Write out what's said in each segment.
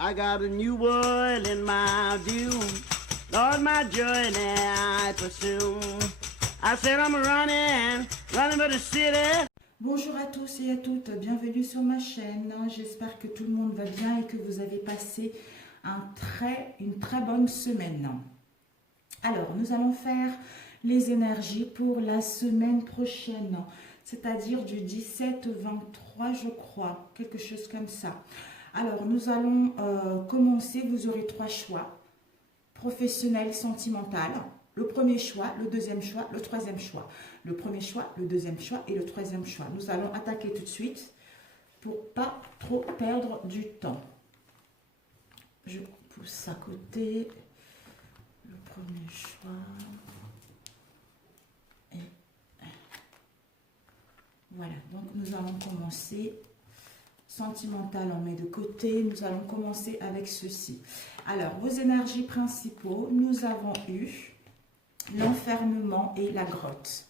I got a new world in my view. Lord, my journey I pursue. I said I'm running, running for the city. Bonjour à tous et à toutes, bienvenue sur ma chaîne. J'espère que tout le monde va bien et que vous avez passé une très bonne semaine. Alors, nous allons faire les énergies pour la semaine prochaine, c'est-à-dire du 17 au 23, je crois, quelque chose comme ça. Alors, nous allons commencer, vous aurez 3 choix, professionnel, sentimental. Le premier choix, le deuxième choix, le troisième choix. Le premier choix, le deuxième choix et le troisième choix. Nous allons attaquer tout de suite pour pas trop perdre du temps. Je pousse à côté. Le premier choix. Et voilà, donc nous allons commencer. Sentimental, on met de côté. Nous allons commencer avec ceci. Alors, vos énergies principaux, nous avons eu l'enfermement et la grotte.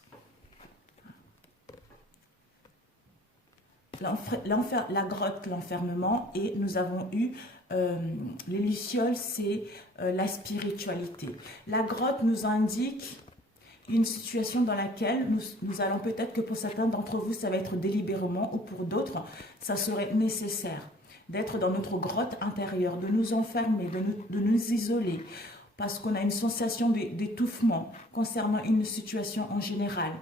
La grotte, l'enfermement, et nous avons eu les lucioles, c'est la spiritualité. La grotte nous indique une situation dans laquelle nous allons peut-être que pour certains d'entre vous, ça va être délibérément, ou pour d'autres, ça serait nécessaire d'être dans notre grotte intérieure, de nous enfermer, de nous isoler, parce qu'on a une sensation d'étouffement concernant une situation en général,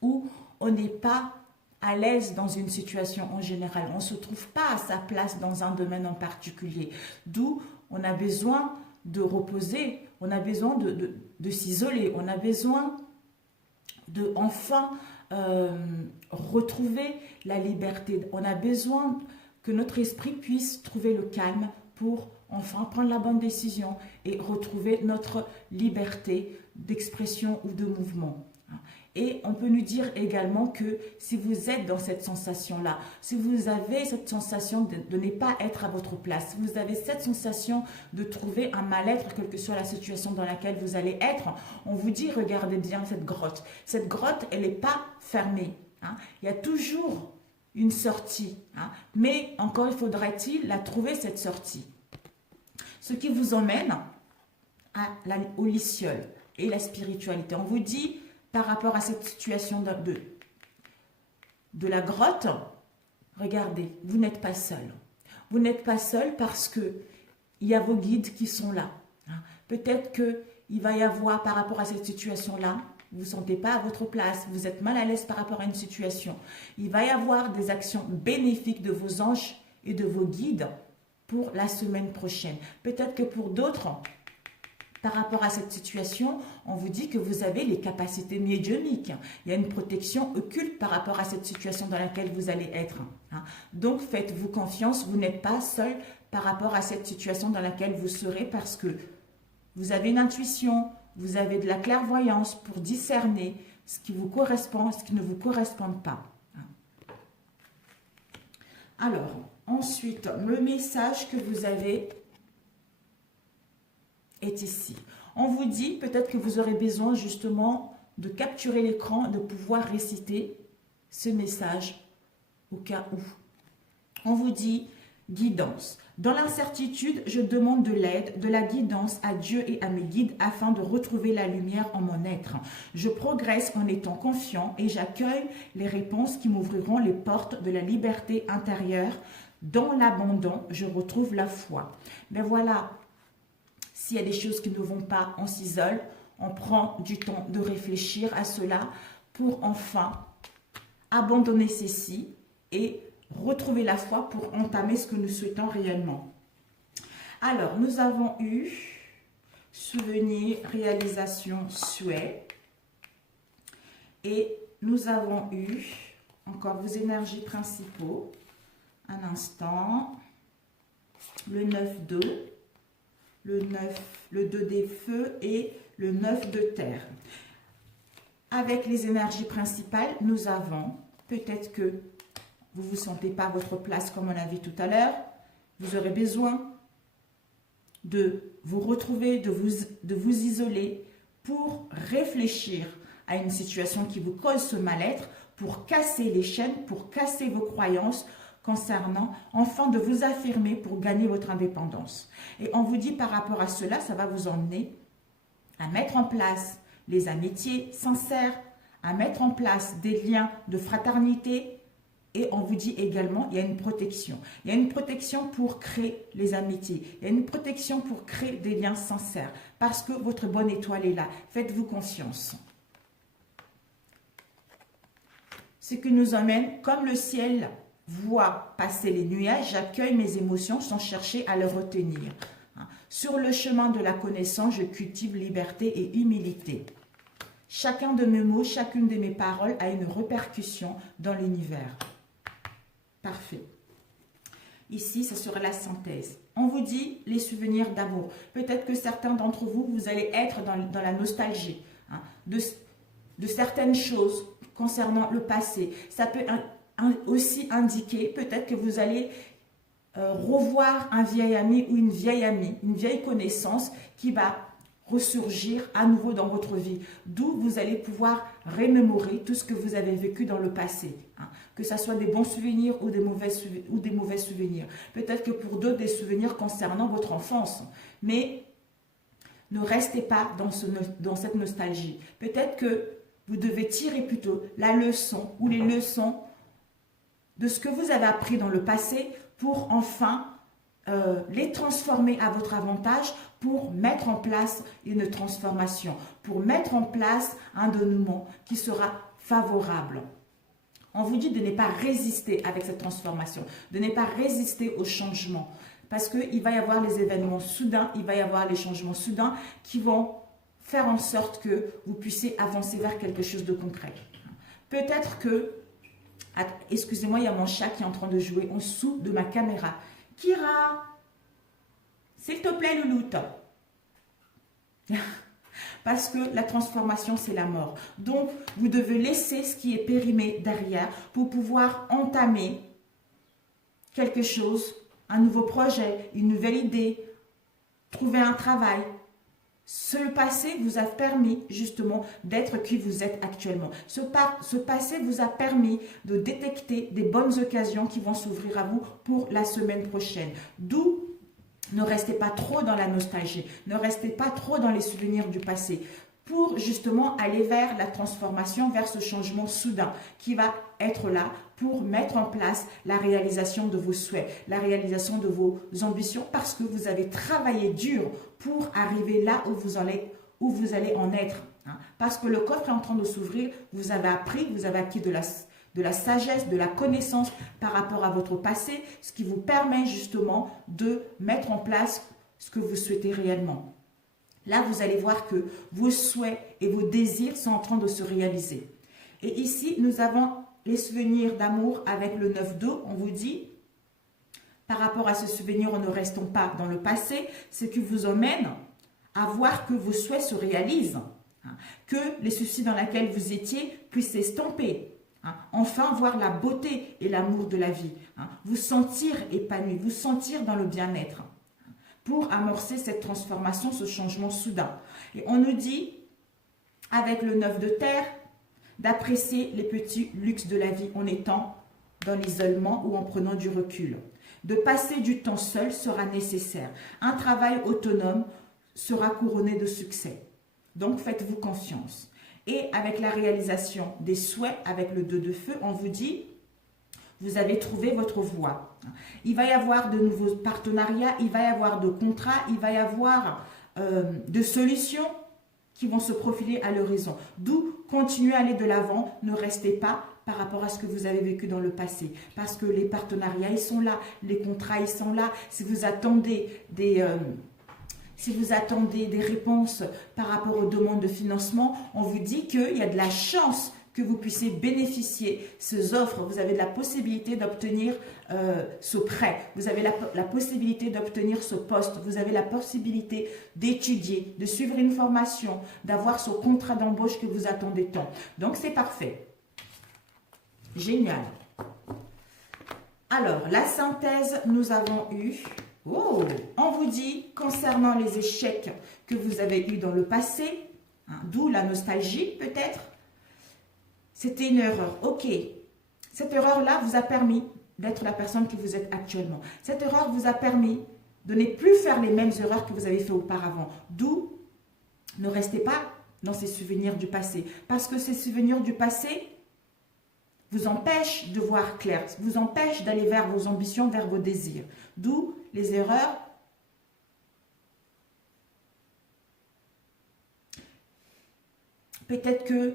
ou on n'est pas à l'aise dans une situation en général, on ne se trouve pas à sa place dans un domaine en particulier, d'où on a besoin de reposer, on a besoin de s'isoler, on a besoin de enfin retrouver la liberté, on a besoin que notre esprit puisse trouver le calme pour enfin prendre la bonne décision et retrouver notre liberté d'expression ou de mouvement. Et on peut nous dire également que si vous êtes dans cette sensation-là, si vous avez cette sensation de ne pas être à votre place, si vous avez cette sensation de trouver un mal-être, quelle que soit la situation dans laquelle vous allez être, on vous dit, regardez bien cette grotte. Cette grotte, elle n'est pas fermée. Il y a toujours une sortie. Mais encore, il faudra-t-il la trouver, cette sortie. Ce qui vous emmène au liciole et la spiritualité. On vous dit, par rapport à cette situation de la grotte, regardez, vous n'êtes pas seul. Vous n'êtes pas seul parce qu'il y a vos guides qui sont là. Peut-être qu'il va y avoir, par rapport à cette situation-là, vous ne vous sentez pas à votre place, vous êtes mal à l'aise par rapport à une situation. Il va y avoir des actions bénéfiques de vos anges et de vos guides pour la semaine prochaine. Peut-être que pour d'autres, par rapport à cette situation, on vous dit que vous avez les capacités médiumniques. Il y a une protection occulte par rapport à cette situation dans laquelle vous allez être. Donc, faites-vous confiance, vous n'êtes pas seul par rapport à cette situation dans laquelle vous serez parce que vous avez une intuition, vous avez de la clairvoyance pour discerner ce qui vous correspond, ce qui ne vous correspond pas. Alors, ensuite, le message que vous avez est ici. On vous dit peut-être que vous aurez besoin justement de capturer l'écran, de pouvoir réciter ce message au cas où. On vous dit guidance. Dans l'incertitude, je demande de l'aide, de la guidance à Dieu et à mes guides afin de retrouver la lumière en mon être. Je progresse en étant confiant et j'accueille les réponses qui m'ouvriront les portes de la liberté intérieure. Dans l'abandon, je retrouve la foi. Mais voilà. S'il y a des choses qui ne vont pas, on s'isole, on prend du temps de réfléchir à cela pour enfin abandonner ceci et retrouver la foi pour entamer ce que nous souhaitons réellement. Alors, nous avons eu souvenir, réalisation, souhait. Et nous avons eu encore vos énergies principaux. Un instant. Le 9-2. Le 2 des feux et le 9 de terre. Avec les énergies principales, nous avons, peut-être que vous ne vous sentez pas à votre place comme on a vu tout à l'heure, vous aurez besoin de vous retrouver, de vous isoler pour réfléchir à une situation qui vous cause ce mal-être, pour casser les chaînes, pour casser vos croyances, concernant, enfin de vous affirmer pour gagner votre indépendance. Et on vous dit par rapport à cela, ça va vous emmener à mettre en place les amitiés sincères, à mettre en place des liens de fraternité. Et on vous dit également, il y a une protection. Il y a une protection pour créer les amitiés. Il y a une protection pour créer des liens sincères. Parce que votre bonne étoile est là. Faites-vous confiance. Ce qui nous emmène, comme le ciel voit passer les nuages, j'accueille mes émotions sans chercher à les retenir. Sur le chemin de la connaissance, je cultive liberté et humilité. Chacun de mes mots, chacune de mes paroles a une répercussion dans l'univers. Parfait. Ici, ce sera la synthèse. On vous dit les souvenirs d'amour. Peut-être que certains d'entre vous, vous allez être dans la nostalgie de certaines choses concernant le passé. Ça peut aussi indiquer peut-être que vous allez revoir un vieil ami ou une vieille connaissance qui va ressurgir à nouveau dans votre vie, d'où vous allez pouvoir remémorer tout ce que vous avez vécu dans le passé, que ce soit des bons souvenirs ou des mauvais souvenirs. Peut-être que pour d'autres, des souvenirs concernant votre enfance, mais ne restez pas dans cette nostalgie. Peut-être que vous devez tirer plutôt la leçon ou les leçons de ce que vous avez appris dans le passé pour enfin les transformer à votre avantage, pour mettre en place une transformation, pour mettre en place un dénouement qui sera favorable. On vous dit de ne pas résister avec cette transformation, de ne pas résister au changement, parce qu'il va y avoir les événements soudains, il va y avoir les changements soudains qui vont faire en sorte que vous puissiez avancer vers quelque chose de concret. Peut-être que, excusez-moi, il y a mon chat qui est en train de jouer en dessous de ma caméra. Kira, s'il te plaît, louloute. Parce que la transformation, c'est la mort. Donc, vous devez laisser ce qui est périmé derrière pour pouvoir entamer quelque chose, un nouveau projet, une nouvelle idée, trouver un travail. Ce passé vous a permis justement d'être qui vous êtes actuellement. Ce passé vous a permis de détecter des bonnes occasions qui vont s'ouvrir à vous pour la semaine prochaine. D'où ne restez pas trop dans la nostalgie, ne restez pas trop dans les souvenirs du passé pour justement aller vers la transformation, vers ce changement soudain qui va être là pour mettre en place la réalisation de vos souhaits, la réalisation de vos ambitions parce que vous avez travaillé dur pour arriver là où vous allez en être. Parce que le coffre est en train de s'ouvrir, vous avez appris, vous avez acquis de la sagesse, de la connaissance par rapport à votre passé, ce qui vous permet justement de mettre en place ce que vous souhaitez réellement. Là, vous allez voir que vos souhaits et vos désirs sont en train de se réaliser. Et ici, nous avons les souvenirs d'amour avec le 9-2. On vous dit, par rapport à ce souvenir, ne restons pas dans le passé, ce qui vous emmène à voir que vos souhaits se réalisent, que les soucis dans lesquels vous étiez puissent s'estomper. Enfin, voir la beauté et l'amour de la vie. Vous sentir épanoui, vous sentir dans le bien-être. Pour amorcer cette transformation, ce changement soudain. Et on nous dit, avec le 9 de terre, d'apprécier les petits luxes de la vie en étant dans l'isolement ou en prenant du recul. De passer du temps seul sera nécessaire. Un travail autonome sera couronné de succès. Donc, faites-vous confiance. Et avec la réalisation des souhaits, avec le 2 de feu, on vous dit, vous avez trouvé votre voie. Il va y avoir de nouveaux partenariats, il va y avoir de contrats, il va y avoir de solutions qui vont se profiler à l'horizon. D'où continuez à aller de l'avant, ne restez pas par rapport à ce que vous avez vécu dans le passé. Parce que les partenariats, ils sont là, les contrats, ils sont là. Si vous attendez des réponses par rapport aux demandes de financement, on vous dit qu'il y a de la chance que vous puissiez bénéficier ces offres. Vous avez la possibilité d'obtenir ce prêt. Vous avez la possibilité d'obtenir ce poste. Vous avez la possibilité d'étudier, de suivre une formation, d'avoir ce contrat d'embauche que vous attendez tant. Donc, c'est parfait. Génial. Alors, la synthèse, nous avons eu... Oh, on vous dit, concernant les échecs que vous avez eus dans le passé, d'où la nostalgie peut-être, c'était une erreur. Ok, cette erreur-là vous a permis d'être la personne que vous êtes actuellement. Cette erreur vous a permis de ne plus faire les mêmes erreurs que vous avez fait auparavant. D'où, ne restez pas dans ces souvenirs du passé. Parce que ces souvenirs du passé vous empêchent de voir clair, vous empêchent d'aller vers vos ambitions, vers vos désirs. D'où les erreurs. Peut-être que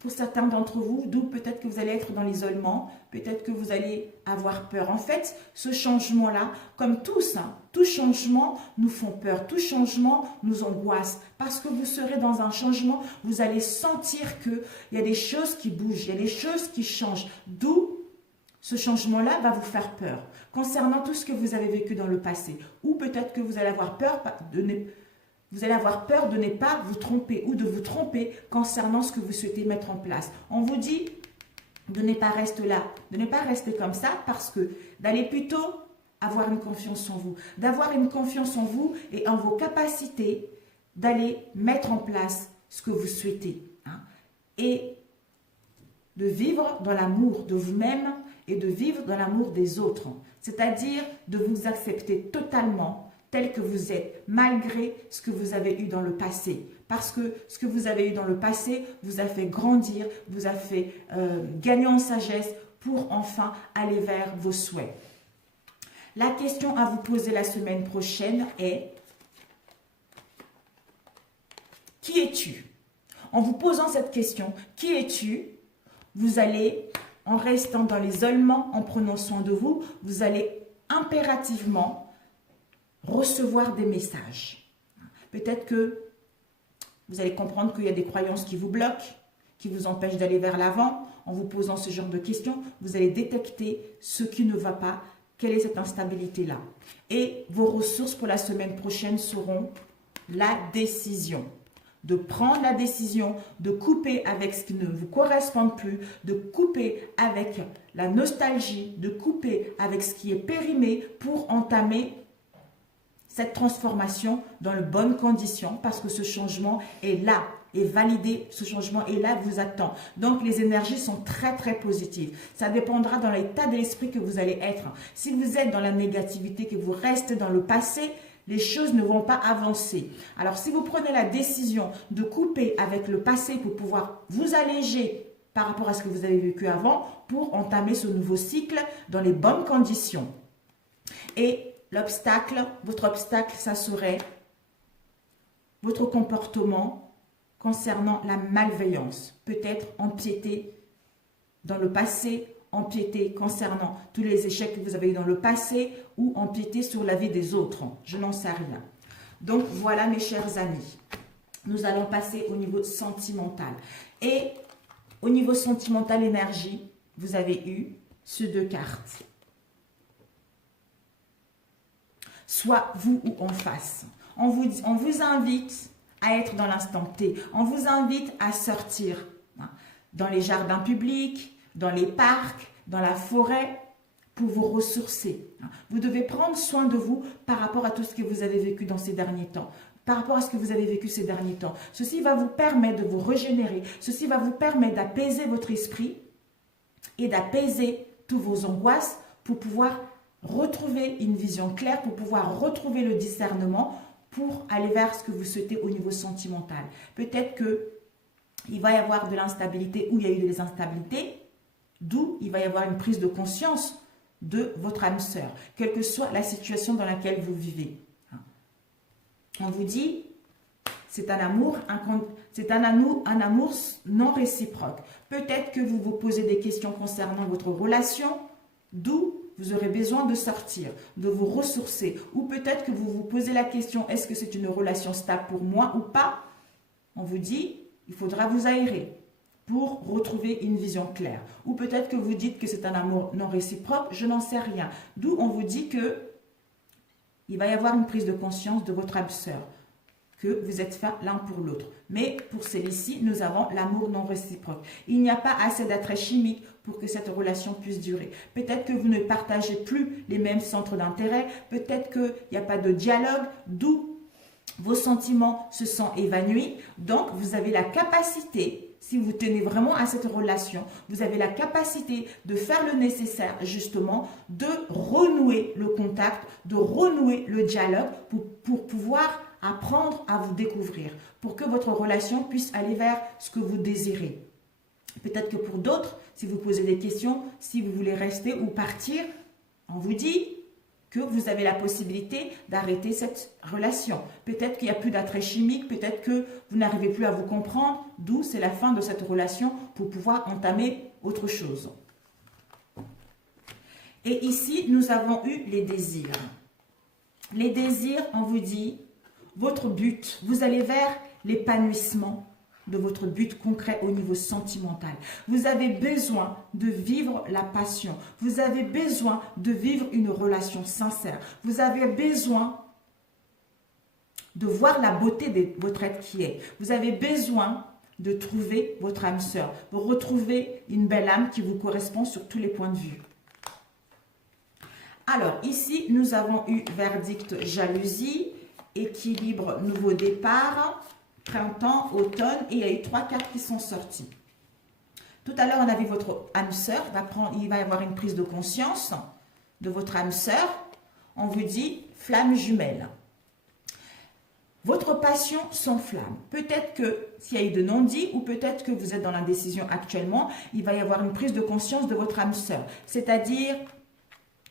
pour certains d'entre vous, d'où peut-être que vous allez être dans l'isolement, peut-être que vous allez avoir peur. En fait, ce changement-là, comme tous, tout changement nous font peur, tout changement nous angoisse. Parce que vous serez dans un changement, vous allez sentir qu'il y a des choses qui bougent, il y a des choses qui changent. D'où ce changement-là va vous faire peur. Concernant tout ce que vous avez vécu dans le passé, ou peut-être que vous allez avoir peur de ne pas vous tromper ou de vous tromper concernant ce que vous souhaitez mettre en place. On vous dit de ne pas rester là, de ne pas rester comme ça parce que d'aller plutôt avoir une confiance en vous, d'avoir une confiance en vous et en vos capacités d'aller mettre en place ce que vous souhaitez. Et de vivre dans l'amour de vous-même et de vivre dans l'amour des autres. C'est-à-dire de vous accepter totalement tel que vous êtes, malgré ce que vous avez eu dans le passé. Parce que ce que vous avez eu dans le passé vous a fait grandir, vous a fait gagner en sagesse pour enfin aller vers vos souhaits. La question à vous poser la semaine prochaine est: qui es-tu? En vous posant cette question, qui es-tu? Vous allez, en restant dans l'isolement, en prenant soin de vous, vous allez impérativement recevoir des messages. Peut-être que vous allez comprendre qu'il y a des croyances qui vous bloquent, qui vous empêchent d'aller vers l'avant. En vous posant ce genre de questions, vous allez détecter ce qui ne va pas, quelle est cette instabilité-là. Et vos ressources pour la semaine prochaine seront la décision. De prendre la décision, de couper avec ce qui ne vous correspond plus, de couper avec la nostalgie, de couper avec ce qui est périmé pour entamer cette transformation dans de bonnes conditions, parce que ce changement est là, est validé, ce changement est là, vous attend. Donc les énergies sont très très positives. Ça dépendra dans l'état de l'esprit que vous allez être. Si vous êtes dans la négativité, que vous restez dans le passé, les choses ne vont pas avancer. Alors si vous prenez la décision de couper avec le passé pour pouvoir vous alléger par rapport à ce que vous avez vécu avant, pour entamer ce nouveau cycle dans les bonnes conditions. Et l'obstacle, votre obstacle, ça serait votre comportement concernant la malveillance. Peut-être empiéter dans le passé, empiéter concernant tous les échecs que vous avez eu dans le passé ou empiéter sur la vie des autres. Je n'en sais rien. Donc voilà mes chers amis. Nous allons passer au niveau sentimental. Et au niveau sentimental énergie, vous avez eu ces deux cartes. Soit vous ou en face. On vous invite à être dans l'instant T. On vous invite à sortir dans les jardins publics, dans les parcs, dans la forêt, pour vous ressourcer. Vous devez prendre soin de vous par rapport à tout ce que vous avez vécu dans ces derniers temps. Par rapport à ce que vous avez vécu ces derniers temps. Ceci va vous permettre de vous régénérer. Ceci va vous permettre d'apaiser votre esprit et d'apaiser toutes vos angoisses pour pouvoir retrouver une vision claire, pour pouvoir retrouver le discernement, pour aller vers ce que vous souhaitez au niveau sentimental. Peut-être qu'il va y avoir de l'instabilité ou il y a eu des instabilités, d'où il va y avoir une prise de conscience de votre âme sœur, quelle que soit la situation dans laquelle vous vivez. On vous dit, c'est un amour non réciproque. Peut-être que vous vous posez des questions concernant votre relation, d'où vous aurez besoin de sortir, de vous ressourcer. Ou peut-être que vous vous posez la question, est-ce que c'est une relation stable pour moi ou pas? On vous dit, il faudra vous aérer pour retrouver une vision claire. Ou peut-être que vous dites que c'est un amour non réciproque, je n'en sais rien. D'où on vous dit que il va y avoir une prise de conscience de votre âme sœur, que vous êtes faits l'un pour l'autre. Mais pour celle-ci, nous avons l'amour non réciproque. Il n'y a pas assez d'attrait chimique pour que cette relation puisse durer. Peut-être que vous ne partagez plus les mêmes centres d'intérêt, peut-être qu'il n'y a pas de dialogue, d'où vos sentiments se sont évanouis. Donc, vous avez la capacité si vous tenez vraiment à cette relation, vous avez la capacité de faire le nécessaire justement, de renouer le contact, de renouer le dialogue pour pouvoir apprendre à vous découvrir, pour que votre relation puisse aller vers ce que vous désirez. Peut-être que pour d'autres, si vous posez des questions, si vous voulez rester ou partir, on vous dit que vous avez la possibilité d'arrêter cette relation. Peut-être qu'il n'y a plus d'attrait chimique, peut-être que vous n'arrivez plus à vous comprendre, d'où c'est la fin de cette relation pour pouvoir entamer autre chose. Et ici, nous avons eu les désirs. Les désirs, on vous dit, votre but, vous allez vers l'épanouissement de votre but concret au niveau sentimental. Vous avez besoin de vivre la passion. Vous avez besoin de vivre une relation sincère. Vous avez besoin de voir la beauté de votre être qui est. Vous avez besoin de trouver votre âme sœur, de retrouver une belle âme qui vous correspond sur tous les points de vue. Alors, ici, nous avons eu verdict, jalousie, équilibre, nouveau départ, printemps, automne, et il y a eu 3 cartes qui sont sorties. Tout à l'heure, on a vu votre âme sœur, il va y avoir une prise de conscience de votre âme sœur. On vous dit flamme jumelle. Votre passion s'enflamme. Peut-être que s'il y a eu de non-dits ou peut-être que vous êtes dans l'indécision actuellement, il va y avoir une prise de conscience de votre âme sœur. C'est-à-dire,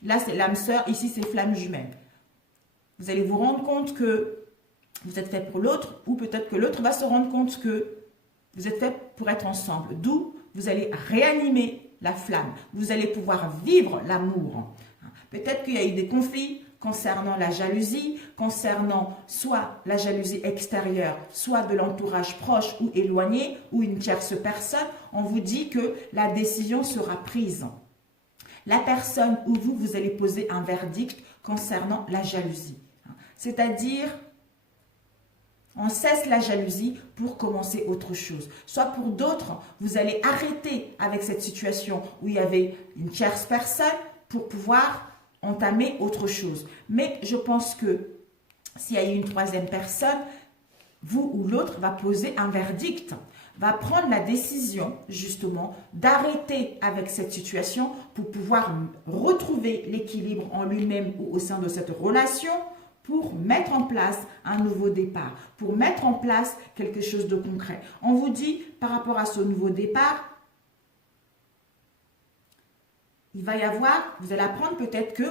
là c'est l'âme sœur, ici c'est flamme jumelle. Vous allez vous rendre compte que vous êtes fait pour l'autre ou peut-être que l'autre va se rendre compte que vous êtes fait pour être ensemble. D'où vous allez réanimer la flamme. Vous allez pouvoir vivre l'amour. Peut-être qu'il y a eu des conflits concernant la jalousie, concernant soit la jalousie extérieure, soit de l'entourage proche ou éloigné ou une tierce personne. On vous dit que la décision sera prise. La personne ou vous, vous allez poser un verdict concernant la jalousie. C'est-à-dire, on cesse la jalousie pour commencer autre chose. Soit pour d'autres, vous allez arrêter avec cette situation où il y avait une tierce personne pour pouvoir entamer autre chose. Mais je pense que s'il y a eu une troisième personne, vous ou l'autre va poser un verdict, va prendre la décision justement d'arrêter avec cette situation pour pouvoir retrouver l'équilibre en lui-même ou au sein de cette relation, pour mettre en place un nouveau départ, pour mettre en place quelque chose de concret. On vous dit, par rapport à ce nouveau départ, il va y avoir, vous allez apprendre peut-être que,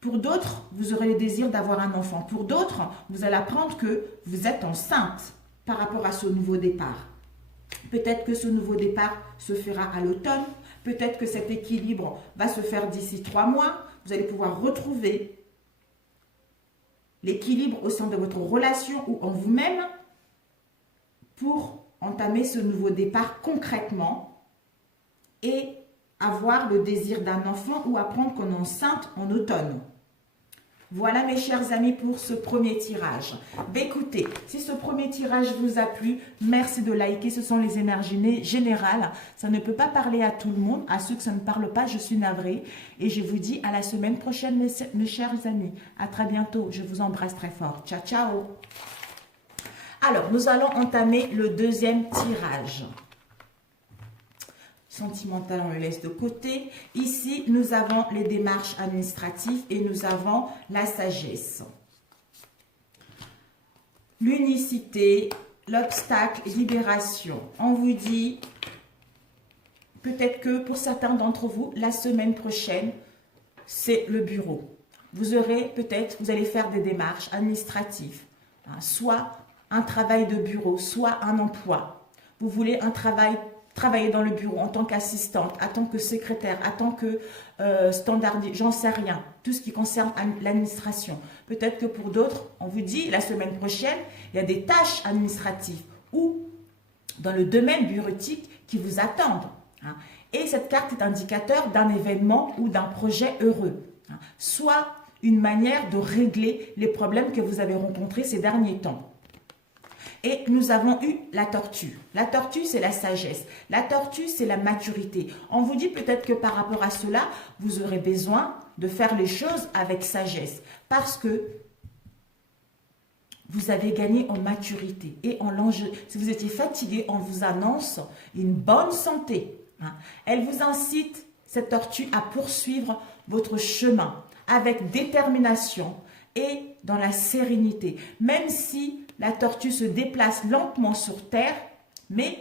pour d'autres, vous aurez le désir d'avoir un enfant. Pour d'autres, vous allez apprendre que vous êtes enceinte par rapport à ce nouveau départ. Peut-être que ce nouveau départ se fera à l'automne. Peut-être que cet équilibre va se faire d'ici 3 mois. Vous allez pouvoir retrouver l'équilibre au sein de votre relation ou en vous-même pour entamer ce nouveau départ concrètement et avoir le désir d'un enfant ou apprendre qu'on est enceinte en automne. Voilà mes chers amis pour ce premier tirage. Écoutez, si ce premier tirage vous a plu, merci de liker, ce sont les énergies générales. Ça ne peut pas parler à tout le monde, à ceux que ça ne parle pas, je suis navrée. Et je vous dis à la semaine prochaine mes chers amis. À très bientôt, je vous embrasse très fort. Ciao, ciao. Alors, nous allons entamer le deuxième tirage. Sentimental, on le laisse de côté. Ici, nous avons les démarches administratives et nous avons la sagesse. L'unicité, l'obstacle, libération. On vous dit, peut-être que pour certains d'entre vous, la semaine prochaine, c'est le bureau. Vous aurez peut-être, vous allez faire des démarches administratives, soit un travail de bureau, soit un emploi. Vous voulez travailler dans le bureau en tant qu'assistante, en tant que secrétaire, en tant que standardiste, j'en sais rien, tout ce qui concerne l'administration. Peut-être que pour d'autres, on vous dit la semaine prochaine, il y a des tâches administratives ou dans le domaine bureautique qui vous attendent. Et cette carte est indicateur d'un événement ou d'un projet heureux, soit une manière de régler les problèmes que vous avez rencontrés ces derniers temps. Et nous avons eu la tortue. La tortue, c'est la sagesse. La tortue, c'est la maturité. On vous dit peut-être que par rapport à cela, vous aurez besoin de faire les choses avec sagesse. Parce que vous avez gagné en maturité et en l'enjeu. Si vous étiez fatigué, on vous annonce une bonne santé. Elle vous incite, cette tortue, à poursuivre votre chemin avec détermination et dans la sérénité. Même si la tortue se déplace lentement sur terre, mais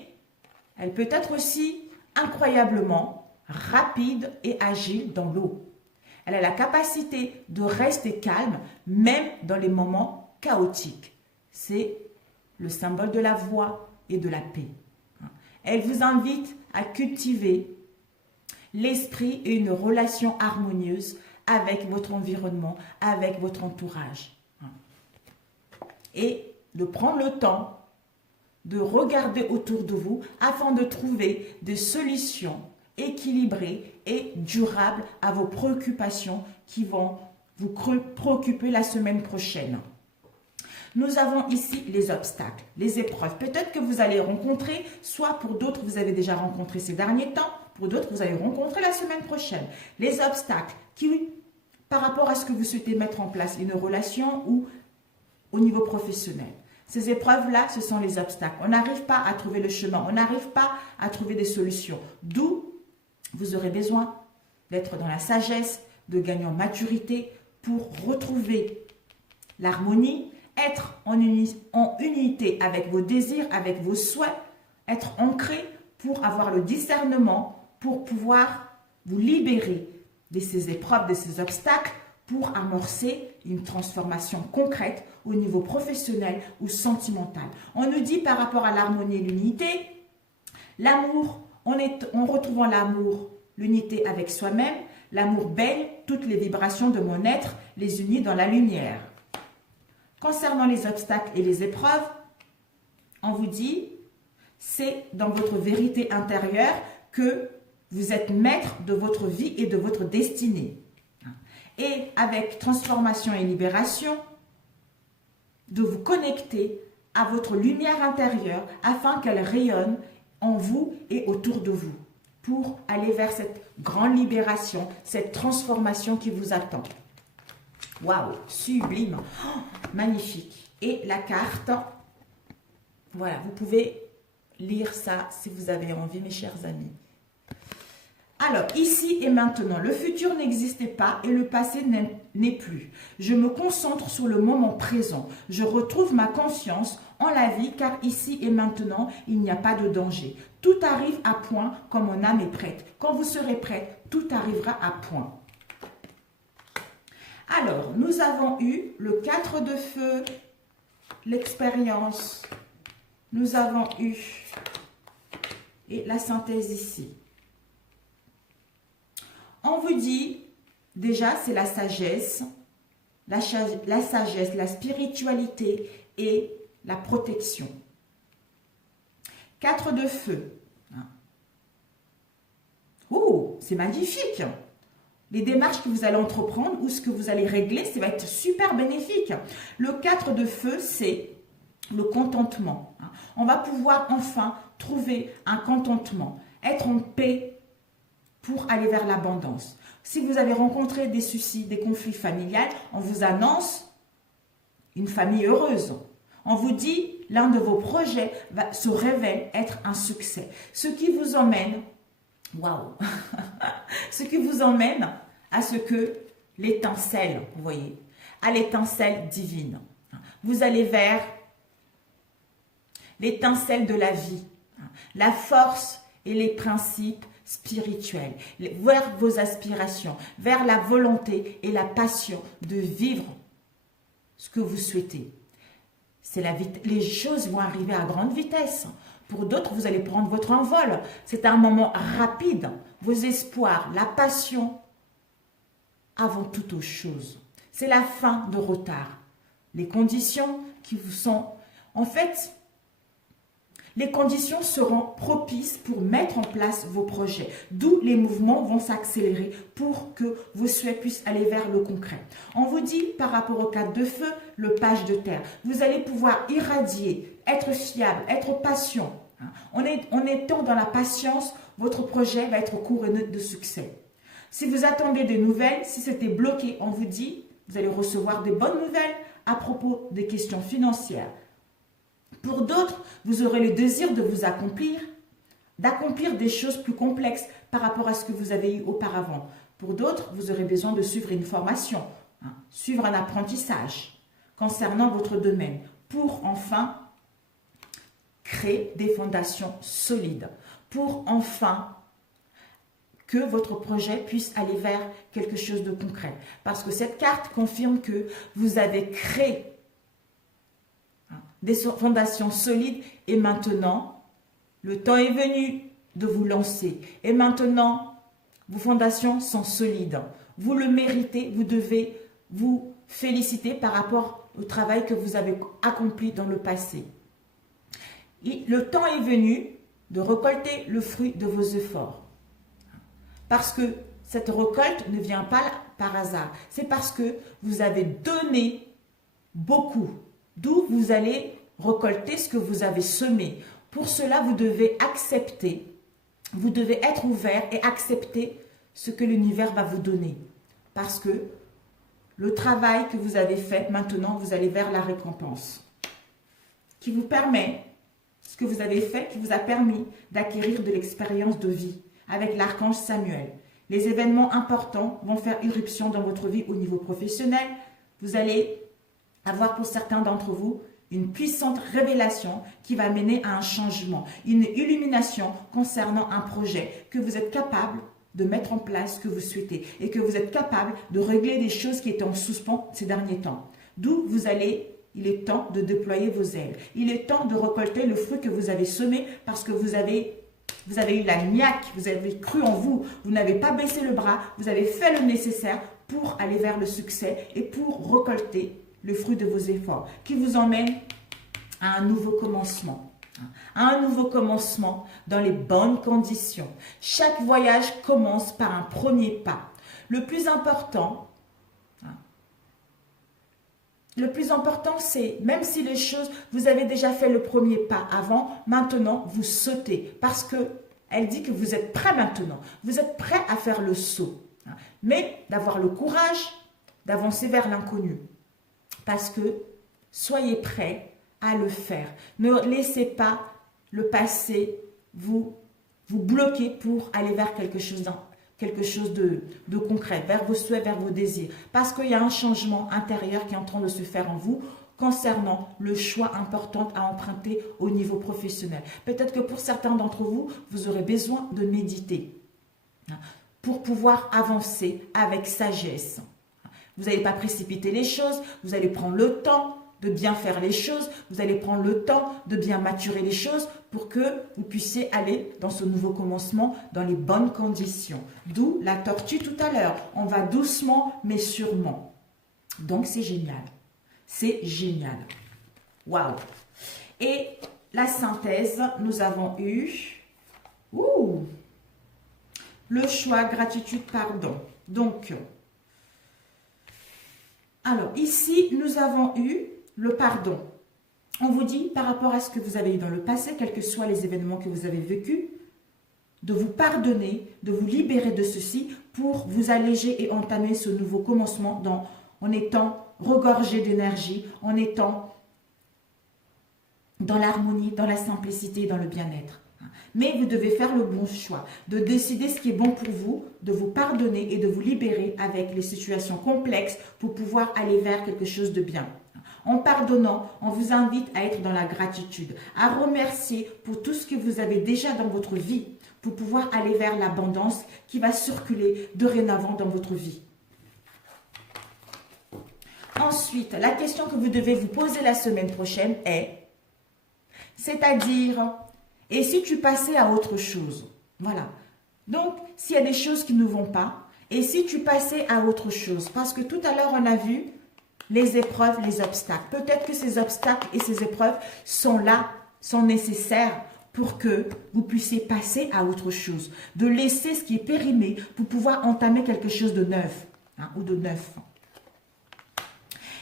elle peut être aussi incroyablement rapide et agile dans l'eau. Elle a la capacité de rester calme, même dans les moments chaotiques. C'est le symbole de la voix et de la paix. Elle vous invite à cultiver l'esprit et une relation harmonieuse avec votre environnement, avec votre entourage. Et de prendre le temps de regarder autour de vous afin de trouver des solutions équilibrées et durables à vos préoccupations qui vont vous préoccuper la semaine prochaine. Nous avons ici les obstacles, les épreuves. Peut-être que vous allez rencontrer, soit pour d'autres, vous avez déjà rencontré ces derniers temps, pour d'autres, vous allez rencontrer la semaine prochaine. Les obstacles qui, par rapport à ce que vous souhaitez mettre en place, une relation ou au niveau professionnel. Ces épreuves-là, ce sont les obstacles. On n'arrive pas à trouver le chemin, on n'arrive pas à trouver des solutions. D'où vous aurez besoin d'être dans la sagesse, de gagner en maturité pour retrouver l'harmonie, être en unité avec vos désirs, avec vos souhaits, être ancré pour avoir le discernement, pour pouvoir vous libérer de ces épreuves, de ces obstacles, pour amorcer une transformation concrète au niveau professionnel ou sentimental. On nous dit par rapport à l'harmonie et l'unité, l'amour, en retrouvant l'amour, l'unité avec soi-même, l'amour baigne toutes les vibrations de mon être, les unit dans la lumière. Concernant les obstacles et les épreuves, on vous dit, c'est dans votre vérité intérieure que vous êtes maître de votre vie et de votre destinée. Et avec transformation et libération, de vous connecter à votre lumière intérieure afin qu'elle rayonne en vous et autour de vous pour aller vers cette grande libération, cette transformation qui vous attend. Waouh, sublime, oh, magnifique. Et la carte, voilà, vous pouvez lire ça si vous avez envie, mes chers amis. Alors, ici et maintenant, le futur n'existait pas et le passé n'est plus. Je me concentre sur le moment présent. Je retrouve ma confiance en la vie car ici et maintenant, il n'y a pas de danger. Tout arrive à point quand mon âme est prête. Quand vous serez prête, tout arrivera à point. Alors, nous avons eu le 4 de feu, l'expérience. Nous avons eu et la synthèse ici. On vous dit, déjà, c'est la sagesse, la sagesse, la spiritualité et la protection. 4 de feu. Oh, c'est magnifique. Les démarches que vous allez entreprendre ou ce que vous allez régler, ça va être super bénéfique. Le 4 de feu, c'est le contentement. On va pouvoir enfin trouver un contentement, être en paix pour aller vers l'abondance. Si vous avez rencontré des soucis, des conflits familiaux, on vous annonce une famille heureuse. On vous dit l'un de vos projets se révèle être un succès. Ce qui vous emmène, waouh, ce qui vous emmène à ce que l'étincelle, vous voyez, à l'étincelle divine. Vous allez vers l'étincelle de la vie, la force et les principes spirituels, vers vos aspirations, vers la volonté et la passion de vivre ce que vous souhaitez. Les choses vont arriver à grande vitesse. Pour d'autres, vous allez prendre votre envol. C'est un moment rapide. Vos espoirs, la passion, avant toute autre chose. C'est la fin de retard. Les conditions qui vous sont... En fait, les conditions seront propices pour mettre en place vos projets. D'où les mouvements vont s'accélérer pour que vos souhaits puissent aller vers le concret. On vous dit par rapport au 4 de feu, le page de terre. Vous allez pouvoir irradier, être fiable, être patient. En étant dans la patience, votre projet va être couronné de succès. Si vous attendez des nouvelles, si c'était bloqué, on vous dit, vous allez recevoir des bonnes nouvelles à propos des questions financières. Pour d'autres, vous aurez le désir de vous accomplir, d'accomplir des choses plus complexes par rapport à ce que vous avez eu auparavant. Pour d'autres, vous aurez besoin de suivre une formation, suivre un apprentissage concernant votre domaine pour enfin créer des fondations solides, pour enfin que votre projet puisse aller vers quelque chose de concret. Parce que cette carte confirme que vous avez créé des fondations solides et maintenant, le temps est venu de vous lancer. Et maintenant, vos fondations sont solides. Vous le méritez, vous devez vous féliciter par rapport au travail que vous avez accompli dans le passé. Et le temps est venu de récolter le fruit de vos efforts. Parce que cette récolte ne vient pas par hasard. C'est parce que vous avez donné beaucoup. D'où vous allez récolter ce que vous avez semé. Pour cela, vous devez accepter. Vous devez être ouvert et accepter ce que l'univers va vous donner. Parce que le travail que vous avez fait, maintenant, vous allez vers la récompense. Qui vous permet, ce que vous avez fait, qui vous a permis d'acquérir de l'expérience de vie avec l'archange Samuel. Les événements importants vont faire irruption dans votre vie au niveau professionnel. Vous allez avoir pour certains d'entre vous une puissante révélation qui va mener à un changement, une illumination concernant un projet que vous êtes capable de mettre en place ce que vous souhaitez et que vous êtes capable de régler des choses qui étaient en suspens ces derniers temps. D'où vous allez, il est temps de déployer vos ailes. Il est temps de récolter le fruit que vous avez semé parce que vous avez eu la niaque, vous avez cru en vous, vous n'avez pas baissé le bras, vous avez fait le nécessaire pour aller vers le succès et pour récolter le fruit de vos efforts qui vous emmène à un nouveau commencement. Un nouveau commencement dans les bonnes conditions. Chaque voyage commence par un premier pas. Le plus important, c'est, même si les choses, vous avez déjà fait le premier pas avant, maintenant vous sautez. Parce que elle dit que vous êtes prêt maintenant. Vous êtes prêt à faire le saut. Mais d'avoir le courage d'avancer vers l'inconnu. Parce que soyez prêts à le faire. Ne laissez pas le passé vous bloquer pour aller vers quelque chose de concret, vers vos souhaits, vers vos désirs. Parce qu'il y a un changement intérieur qui est en train de se faire en vous concernant le choix important à emprunter au niveau professionnel. Peut-être que pour certains d'entre vous, vous aurez besoin de méditer pour pouvoir avancer avec sagesse. Vous n'allez pas précipiter les choses, vous allez prendre le temps de bien faire les choses, vous allez prendre le temps de bien maturer les choses pour que vous puissiez aller dans ce nouveau commencement dans les bonnes conditions. D'où la tortue tout à l'heure. On va doucement mais sûrement. Donc c'est génial. C'est génial. Waouh! Et la synthèse, nous avons eu le choix, gratitude, pardon. Donc, alors ici, nous avons eu le pardon. On vous dit, par rapport à ce que vous avez eu dans le passé, quels que soient les événements que vous avez vécus, de vous pardonner, de vous libérer de ceci pour vous alléger et entamer ce nouveau commencement en étant regorgé d'énergie, en étant dans l'harmonie, dans la simplicité, dans le bien-être. Mais vous devez faire le bon choix, de décider ce qui est bon pour vous, de vous pardonner et de vous libérer avec les situations complexes pour pouvoir aller vers quelque chose de bien. En pardonnant, on vous invite à être dans la gratitude, à remercier pour tout ce que vous avez déjà dans votre vie, pour pouvoir aller vers l'abondance qui va circuler dorénavant dans votre vie. Ensuite, la question que vous devez vous poser la semaine prochaine est, c'est-à-dire, et si tu passais à autre chose? Voilà. Donc, s'il y a des choses qui ne vont pas, et si tu passais à autre chose? Parce que tout à l'heure, on a vu les épreuves, les obstacles. Peut-être que ces obstacles et ces épreuves sont là, sont nécessaires pour que vous puissiez passer à autre chose. De laisser ce qui est périmé pour pouvoir entamer quelque chose de neuf ou de neuf.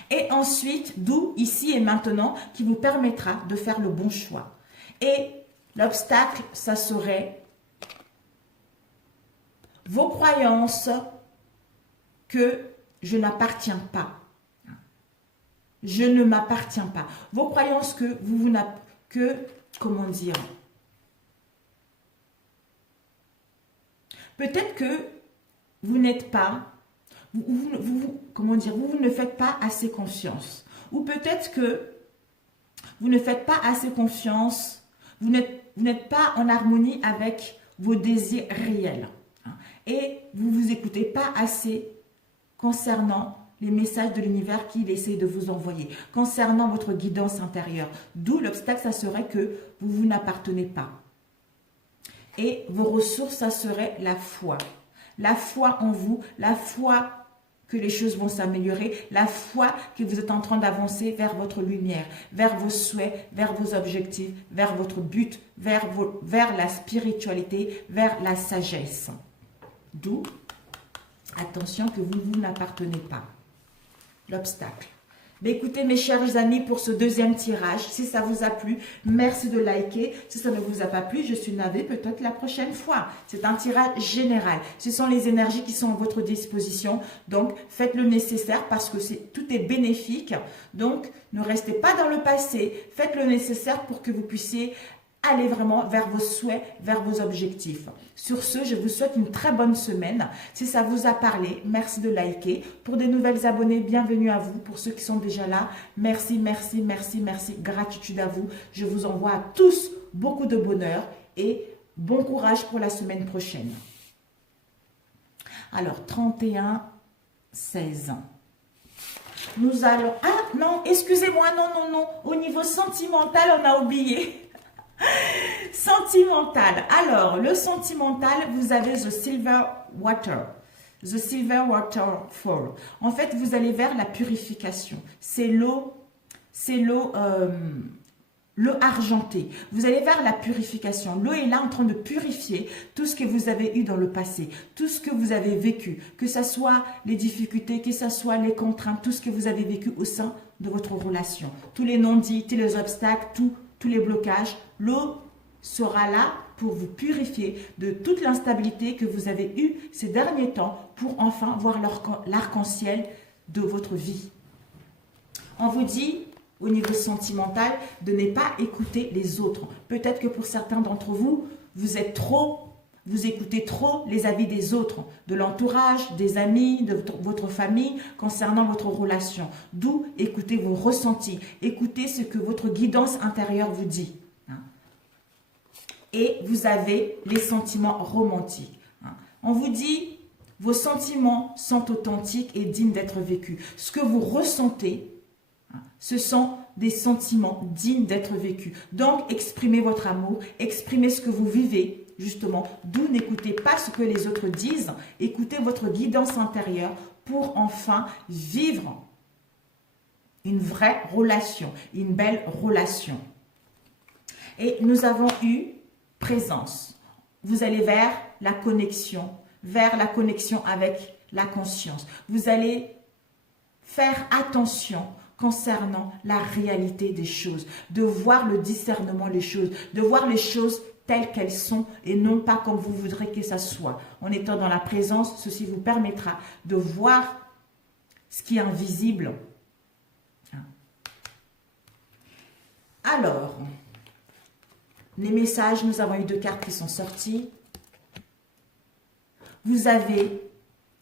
Et ensuite, d'où ici et maintenant, qui vous permettra de faire le bon choix. Et l'obstacle, ça serait vos croyances que je n'appartiens pas. Je ne m'appartiens pas. Vos croyances comment dire, peut-être que vous n'êtes pas, comment dire, vous ne faites pas assez confiance. Ou peut-être que vous ne faites pas assez confiance, vous n'êtes pas en harmonie avec vos désirs réels. Et vous ne vous écoutez pas assez concernant les messages de l'univers qu'il essaie de vous envoyer, concernant votre guidance intérieure. D'où l'obstacle, ça serait que vous n'appartenez pas. Et vos ressources, ça serait la foi. La foi en vous, la foi que les choses vont s'améliorer, la foi que vous êtes en train d'avancer vers votre lumière, vers vos souhaits, vers vos objectifs, vers votre but, vers la spiritualité, vers la sagesse. D'où, attention que vous n'appartenez pas. L'obstacle. Mais écoutez mes chers amis, pour ce deuxième tirage, si ça vous a plu, merci de liker. Si ça ne vous a pas plu, je suis navée, peut-être la prochaine fois. C'est un tirage général. Ce sont les énergies qui sont à votre disposition. Donc, faites le nécessaire parce que tout est bénéfique. Donc, ne restez pas dans le passé. Faites le nécessaire pour que vous puissiez aller vraiment vers vos souhaits, vers vos objectifs. Sur ce, je vous souhaite une très bonne semaine. Si ça vous a parlé, merci de liker. Pour des nouvelles abonnés, bienvenue à vous. Pour ceux qui sont déjà là, merci, merci, merci, merci. Gratitude à vous. Je vous envoie à tous beaucoup de bonheur et bon courage pour la semaine prochaine. Alors, 31, 16 ans. Nous allons... Ah non, excusez-moi, non. Au niveau sentimental, on a oublié. Sentimental. Alors, le sentimental, vous avez The Silver Water. The Silver Waterfall. En fait, vous allez vers la purification. C'est l'eau argentée. Vous allez vers la purification. L'eau est là en train de purifier tout ce que vous avez eu dans le passé, tout ce que vous avez vécu, que ce soit les difficultés, que ce soit les contraintes, tout ce que vous avez vécu au sein de votre relation. Tous les non-dits, tous les obstacles, tous les blocages. L'eau sera là pour vous purifier de toute l'instabilité que vous avez eue ces derniers temps pour enfin voir l'arc-en-ciel de votre vie. On vous dit, au niveau sentimental, de ne pas écouter les autres. Peut-être que pour certains d'entre vous, vous écoutez trop les avis des autres, de l'entourage, des amis, de votre famille, concernant votre relation. D'où écoutez vos ressentis, écoutez ce que votre guidance intérieure vous dit. Et vous avez les sentiments romantiques. On vous dit, vos sentiments sont authentiques et dignes d'être vécus. Ce que vous ressentez, ce sont des sentiments dignes d'être vécus. Donc, exprimez votre amour, exprimez ce que vous vivez, justement. D'où n'écoutez pas ce que les autres disent, écoutez votre guidance intérieure pour enfin vivre une vraie relation, une belle relation. Et nous avons eu présence. Vous allez vers la connexion avec la conscience. Vous allez faire attention concernant la réalité des choses, de voir le discernement des choses, de voir les choses telles qu'elles sont et non pas comme vous voudrez que ça soit. En étant dans la présence, ceci vous permettra de voir ce qui est invisible. Alors, les messages, nous avons eu 2 cartes qui sont sorties. Vous avez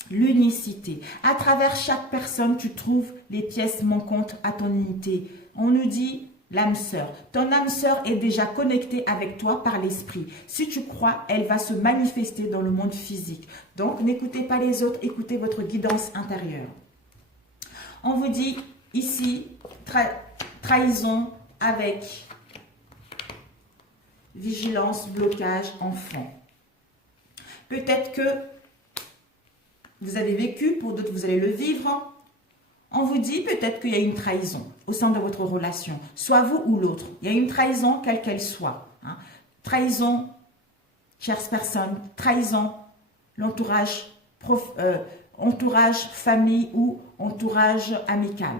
l'unicité. À travers chaque personne, tu trouves les pièces manquantes à ton unité. On nous dit l'âme sœur. Ton âme sœur est déjà connectée avec toi par l'esprit. Si tu crois, elle va se manifester dans le monde physique. Donc, n'écoutez pas les autres, écoutez votre guidance intérieure. On vous dit ici, trahison avec vigilance, blocage, enfant. Peut-être que vous avez vécu, pour d'autres vous allez le vivre. On vous dit peut-être qu'il y a une trahison au sein de votre relation, soit vous ou l'autre. Il y a une trahison, quelle qu'elle soit. Trahison, chère personne, trahison, l'entourage, entourage famille ou entourage amical.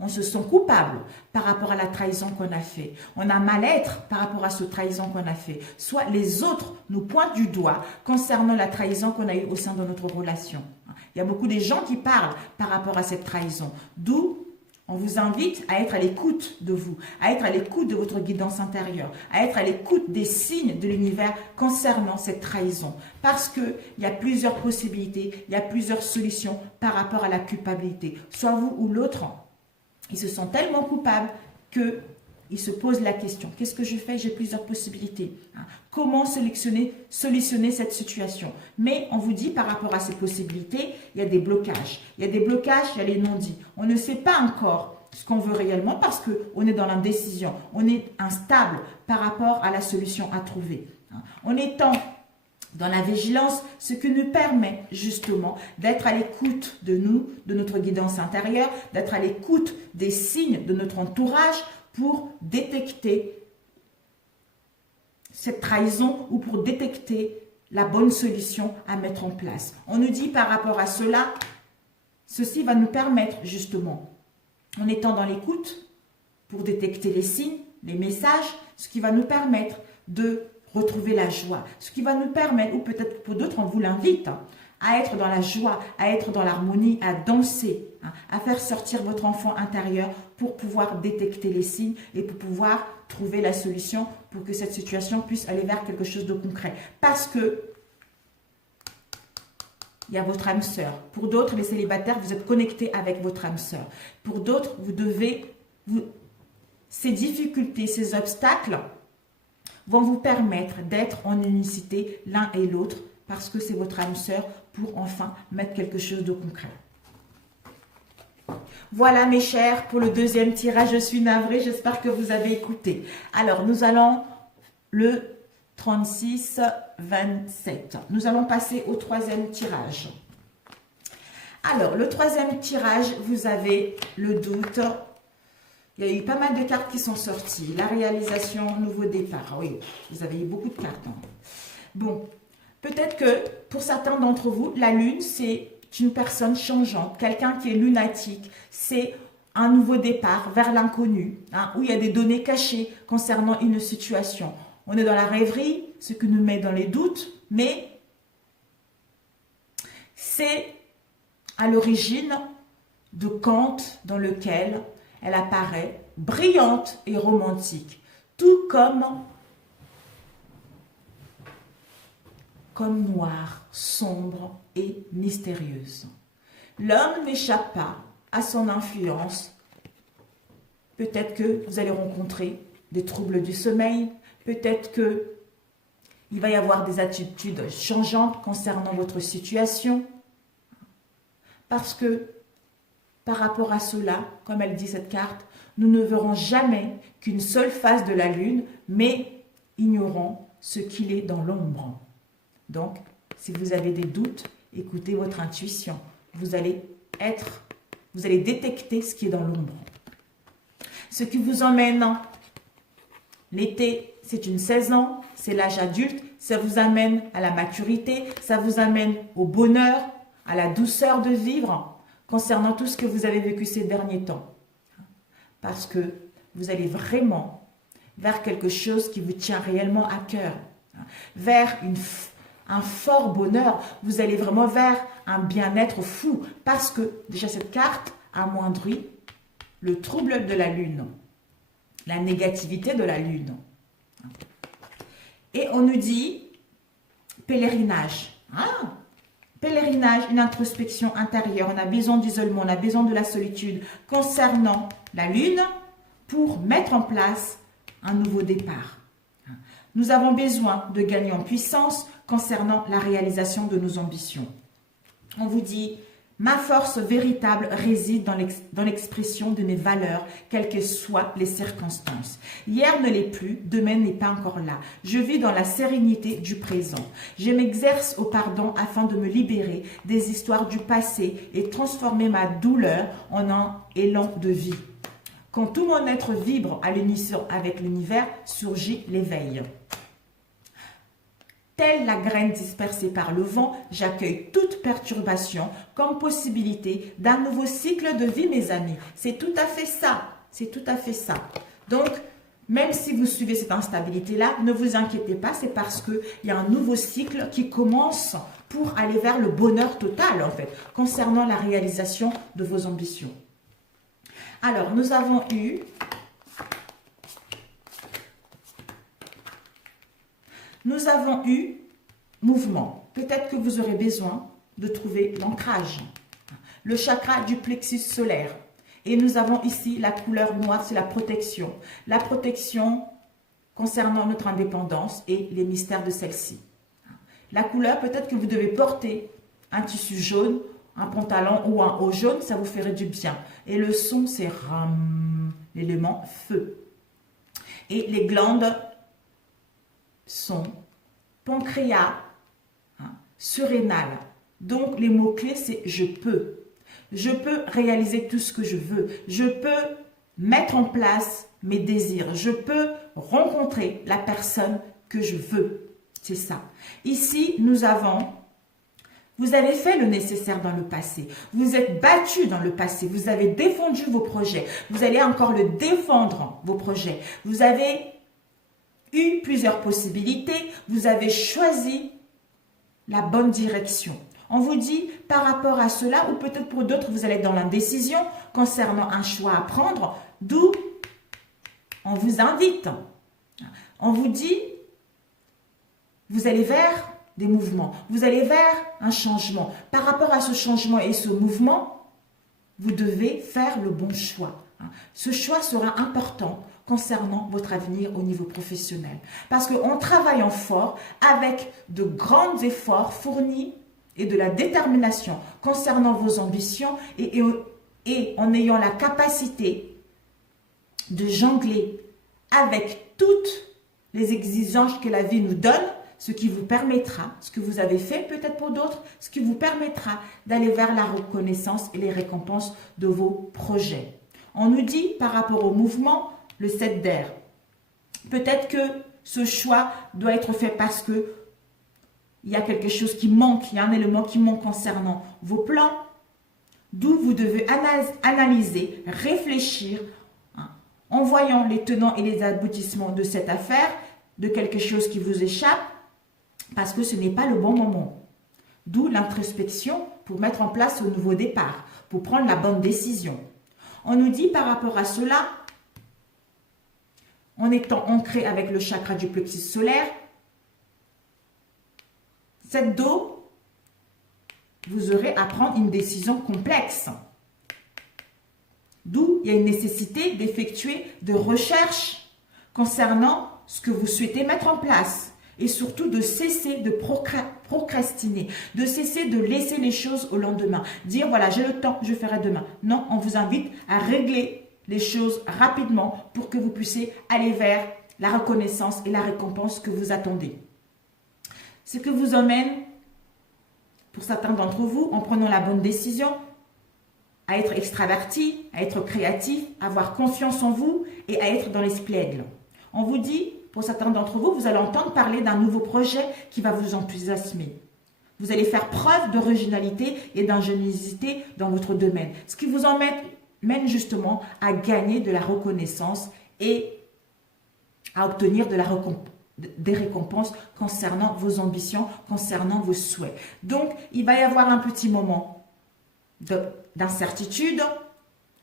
On se sent coupable par rapport à la trahison qu'on a fait. On a mal-être par rapport à cette trahison qu'on a fait. Soit les autres nous pointent du doigt concernant la trahison qu'on a eue au sein de notre relation. Il y a beaucoup de gens qui parlent par rapport à cette trahison. D'où on vous invite à être à l'écoute de vous, à être à l'écoute de votre guidance intérieure, à être à l'écoute des signes de l'univers concernant cette trahison. Parce qu'il y a plusieurs possibilités, il y a plusieurs solutions par rapport à la culpabilité. Soit vous ou l'autre, ils se sentent tellement coupables qu'ils se posent la question. Qu'est-ce que je fais? J'ai plusieurs possibilités. Comment solutionner cette situation? Mais on vous dit par rapport à ces possibilités, il y a des blocages. Il y a des blocages, il y a les non-dits. On ne sait pas encore ce qu'on veut réellement parce qu'on est dans l'indécision. On est instable par rapport à la solution à trouver. En étant dans la vigilance, ce qui nous permet justement d'être à l'écoute de nous, de notre guidance intérieure, d'être à l'écoute des signes de notre entourage pour détecter cette trahison ou pour détecter la bonne solution à mettre en place. On nous dit par rapport à cela, ceci va nous permettre justement, en étant dans l'écoute, pour détecter les signes, les messages, ce qui va nous permettre de retrouver la joie, ce qui va nous permettre, ou peut-être pour d'autres on vous l'invite, à être dans la joie, à être dans l'harmonie, à danser, à faire sortir votre enfant intérieur pour pouvoir détecter les signes et pour pouvoir trouver la solution pour que cette situation puisse aller vers quelque chose de concret. Parce que il y a votre âme sœur. Pour d'autres, les célibataires, vous êtes connectés avec votre âme sœur. Pour d'autres, ces difficultés, ces obstacles vont vous permettre d'être en unicité l'un et l'autre parce que c'est votre âme sœur pour enfin mettre quelque chose de concret. Voilà mes chers pour le deuxième tirage. Je suis navrée, j'espère que vous avez écouté. Alors nous allons le 36-27. Nous allons passer au troisième tirage. Alors le troisième tirage, vous avez le doute. Il y a eu pas mal de cartes qui sont sorties. La réalisation, nouveau départ. Oui, vous avez eu beaucoup de cartes. Bon, peut-être que pour certains d'entre vous, la lune, c'est une personne changeante, quelqu'un qui est lunatique. C'est un nouveau départ vers l'inconnu, où il y a des données cachées concernant une situation. On est dans la rêverie, ce qui nous met dans les doutes, mais c'est à l'origine de contes dans lequel elle apparaît brillante et romantique, tout comme noire, sombre et mystérieuse. L'homme n'échappe pas à son influence. Peut-être que vous allez rencontrer des troubles du sommeil, peut-être que il va y avoir des attitudes changeantes concernant votre situation, parce que par rapport à cela, comme elle dit cette carte, nous ne verrons jamais qu'une seule face de la lune, mais ignorons ce qu'il est dans l'ombre. Donc, si vous avez des doutes, écoutez votre intuition. Vous allez détecter ce qui est dans l'ombre. Ce qui vous emmène, l'été, c'est une saison, c'est l'âge adulte, ça vous amène à la maturité, ça vous amène au bonheur, à la douceur de vivre, concernant tout ce que vous avez vécu ces derniers temps. Parce que vous allez vraiment vers quelque chose qui vous tient réellement à cœur, vers un fort bonheur, vous allez vraiment vers un bien-être fou, parce que déjà cette carte amoindrit le trouble de la lune, la négativité de la lune. Et on nous dit pèlerinage. Pèlerinage, une introspection intérieure, on a besoin d'isolement, on a besoin de la solitude concernant la lune pour mettre en place un nouveau départ. Nous avons besoin de gagner en puissance concernant la réalisation de nos ambitions. On vous dit, ma force véritable réside dans l'expression de mes valeurs, quelles que soient les circonstances. Hier ne l'est plus, demain n'est pas encore là. Je vis dans la sérénité du présent. Je m'exerce au pardon afin de me libérer des histoires du passé et transformer ma douleur en un élan de vie. Quand tout mon être vibre à l'unisson avec l'univers, surgit l'éveil. Telle la graine dispersée par le vent, j'accueille toute perturbation comme possibilité d'un nouveau cycle de vie, mes amis. C'est tout à fait ça. C'est tout à fait ça. Donc, même si vous suivez cette instabilité-là, ne vous inquiétez pas, c'est parce qu'il y a un nouveau cycle qui commence pour aller vers le bonheur total, en fait, concernant la réalisation de vos ambitions. Alors, nous avons eu mouvement. Peut-être que vous aurez besoin de trouver l'ancrage, le chakra du plexus solaire. Et nous avons ici la couleur noire, c'est la protection. La protection concernant notre indépendance et les mystères de celle-ci. La couleur, peut-être que vous devez porter un tissu jaune, un pantalon ou un haut jaune, ça vous ferait du bien. Et le son, c'est ram, l'élément feu. Et les glandes sont pancréas, surrénal. Donc, les mots-clés, c'est « je peux ». Je peux réaliser tout ce que je veux. Je peux mettre en place mes désirs. Je peux rencontrer la personne que je veux. C'est ça. Ici, nous avons, vous avez fait le nécessaire dans le passé. Vous êtes battu dans le passé. Vous avez défendu vos projets. Vous allez encore le défendre, vos projets. Vous avez eu plusieurs possibilités. Vous avez choisi la bonne direction. On vous dit par rapport à cela, ou peut-être pour d'autres, vous allez être dans l'indécision concernant un choix à prendre, d'où on vous invite. On vous dit, vous allez vers des mouvements, vous allez vers un changement. Par rapport à ce changement et ce mouvement, vous devez faire le bon choix. Ce choix sera important concernant votre avenir au niveau professionnel. Parce qu'en travaillant fort, avec de grands efforts fournis, et de la détermination concernant vos ambitions et en ayant la capacité de jongler avec toutes les exigences que la vie nous donne, ce qui vous permettra, ce que vous avez fait peut-être pour d'autres, ce qui vous permettra d'aller vers la reconnaissance et les récompenses de vos projets. On nous dit par rapport au mouvement, le 7 d'air. Peut-être que ce choix doit être fait parce que il y a quelque chose qui manque, il y a un élément qui manque concernant vos plans, d'où vous devez analyser, réfléchir, en voyant les tenants et les aboutissements de cette affaire, de quelque chose qui vous échappe, parce que ce n'est pas le bon moment. D'où l'introspection pour mettre en place un nouveau départ, pour prendre la bonne décision. On nous dit par rapport à cela, en étant ancré avec le chakra du plexus solaire, cette dos, vous aurez à prendre une décision complexe. D'où il y a une nécessité d'effectuer de recherches concernant ce que vous souhaitez mettre en place. Et surtout de cesser de procrastiner, de cesser de laisser les choses au lendemain. Dire voilà, j'ai le temps, je ferai demain. Non, on vous invite à régler les choses rapidement pour que vous puissiez aller vers la reconnaissance et la récompense que vous attendez. Ce que vous emmène, pour certains d'entre vous, en prenant la bonne décision, à être extraverti, à être créatif, à avoir confiance en vous et à être dans l'esprit aigle. On vous dit, pour certains d'entre vous, vous allez entendre parler d'un nouveau projet qui va vous enthousiasmer. Vous allez faire preuve d'originalité et d'ingéniosité dans votre domaine. Ce qui vous emmène justement à gagner de la reconnaissance et à obtenir des récompenses concernant vos ambitions, concernant vos souhaits. Donc, il va y avoir un petit moment d'incertitude,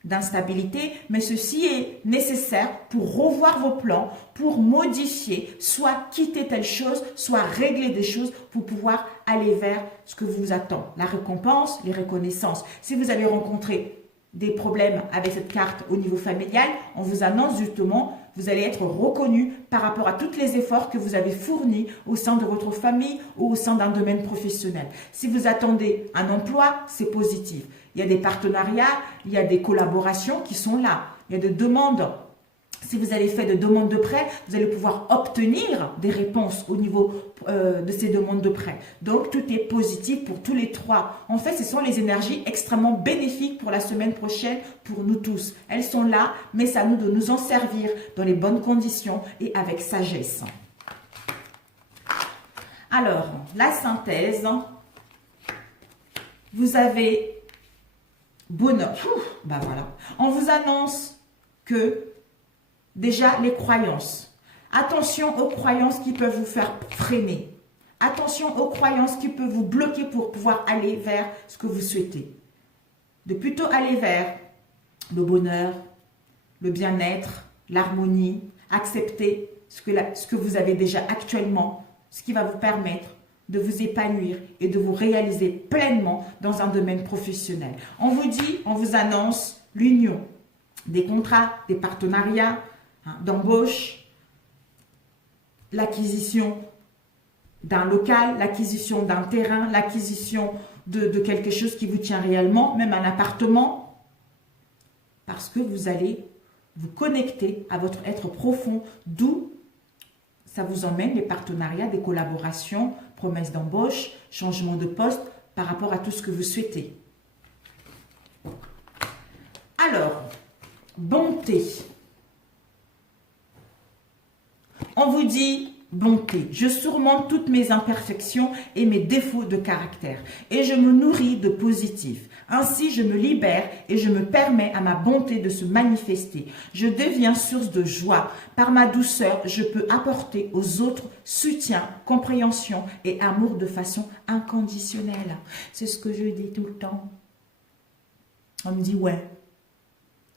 d'instabilité, mais ceci est nécessaire pour revoir vos plans, pour modifier, soit quitter telle chose, soit régler des choses pour pouvoir aller vers ce que vous attend. La récompense, les reconnaissances. Si vous avez rencontré des problèmes avec cette carte au niveau familial, on vous annonce justement, vous allez être reconnu par rapport à tous les efforts que vous avez fournis au sein de votre famille ou au sein d'un domaine professionnel. Si vous attendez un emploi, c'est positif. Il y a des partenariats, il y a des collaborations qui sont là. Il y a des demandes. Si vous avez fait de demandes de prêt, vous allez pouvoir obtenir des réponses au niveau de ces demandes de prêt. Donc, tout est positif pour tous les trois. En fait, ce sont les énergies extrêmement bénéfiques pour la semaine prochaine pour nous tous. Elles sont là, mais c'est à nous de nous en servir dans les bonnes conditions et avec sagesse. Alors, la synthèse, vous avez bonheur. Ben voilà. On vous annonce que déjà les croyances. Attention aux croyances qui peuvent vous faire freiner. Attention aux croyances qui peuvent vous bloquer pour pouvoir aller vers ce que vous souhaitez. De plutôt aller vers le bonheur, le bien-être, l'harmonie, accepter ce que vous avez déjà actuellement, ce qui va vous permettre de vous épanouir et de vous réaliser pleinement dans un domaine professionnel. On vous dit, on vous annonce l'union des contrats, des partenariats, d'embauche, l'acquisition d'un local, l'acquisition d'un terrain, l'acquisition de quelque chose qui vous tient réellement, même un appartement, parce que vous allez vous connecter à votre être profond, d'où ça vous emmène les partenariats, des collaborations, promesses d'embauche, changement de poste par rapport à tout ce que vous souhaitez. Alors, bonté. On vous dit bonté. Je surmonte toutes mes imperfections et mes défauts de caractère et je me nourris de positif. Ainsi, je me libère et je me permets à ma bonté de se manifester. Je deviens source de joie. Par ma douceur, je peux apporter aux autres soutien, compréhension et amour de façon inconditionnelle. C'est ce que je dis tout le temps. On me dit, ouais,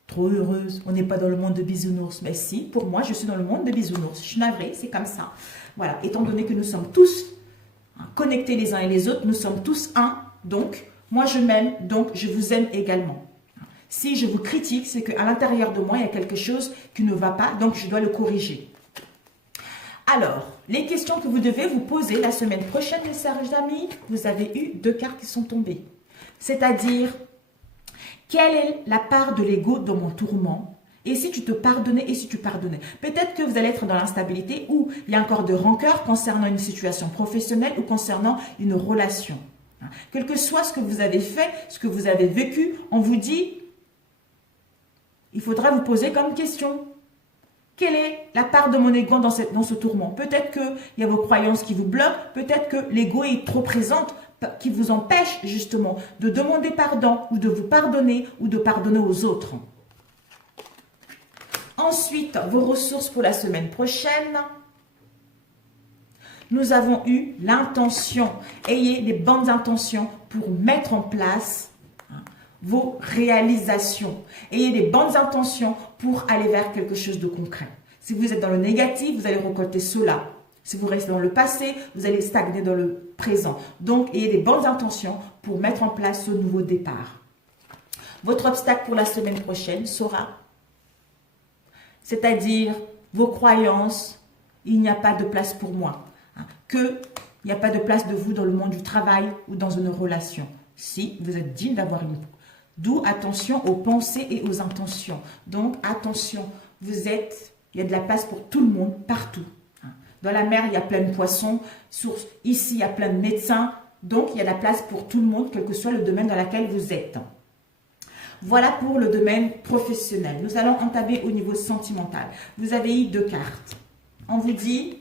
trop heureuse, on n'est pas dans le monde de bisounours. Mais si, pour moi, je suis dans le monde de bisounours. Je suis navrée, c'est comme ça. Voilà, étant donné que nous sommes tous connectés les uns et les autres, nous sommes tous un, donc moi je m'aime, donc je vous aime également. Si je vous critique, c'est qu'à l'intérieur de moi, il y a quelque chose qui ne va pas, donc je dois le corriger. Alors, les questions que vous devez vous poser la semaine prochaine, mes chers amis, vous avez eu 2 cartes qui sont tombées. C'est-à-dire, quelle est la part de l'ego dans mon tourment? Et si tu te pardonnais et si tu pardonnais? Peut-être que vous allez être dans l'instabilité ou il y a encore de rancœur concernant une situation professionnelle ou concernant une relation. Quel que soit ce que vous avez fait, ce que vous avez vécu, on vous dit, il faudra vous poser comme question. Quelle est la part de mon ego dans ce tourment? Peut-être qu'il y a vos croyances qui vous bloquent, peut-être que l'ego est trop présente, qui vous empêche justement de demander pardon ou de vous pardonner ou de pardonner aux autres. Ensuite, vos ressources pour la semaine prochaine. Nous avons eu l'intention. Ayez les bonnes intentions pour mettre en place vos réalisations. Ayez des bonnes intentions pour aller vers quelque chose de concret. Si vous êtes dans le négatif, vous allez récolter cela. Si vous restez dans le passé, vous allez stagner dans le présent. Donc, ayez des bonnes intentions pour mettre en place ce nouveau départ. Votre obstacle pour la semaine prochaine sera, c'est-à-dire vos croyances, il n'y a pas de place pour moi. Qu'il n'y a pas de place de vous dans le monde du travail ou dans une relation. Si vous êtes digne d'avoir une... D'où attention aux pensées et aux intentions. Donc, attention, il y a de la place pour tout le monde, partout. Dans la mer, il y a plein de poissons. Ici, il y a plein de médecins. Donc, il y a de la place pour tout le monde, quel que soit le domaine dans lequel vous êtes. Voilà pour le domaine professionnel. Nous allons entamer au niveau sentimental. Vous avez eu 2 cartes. On vous dit,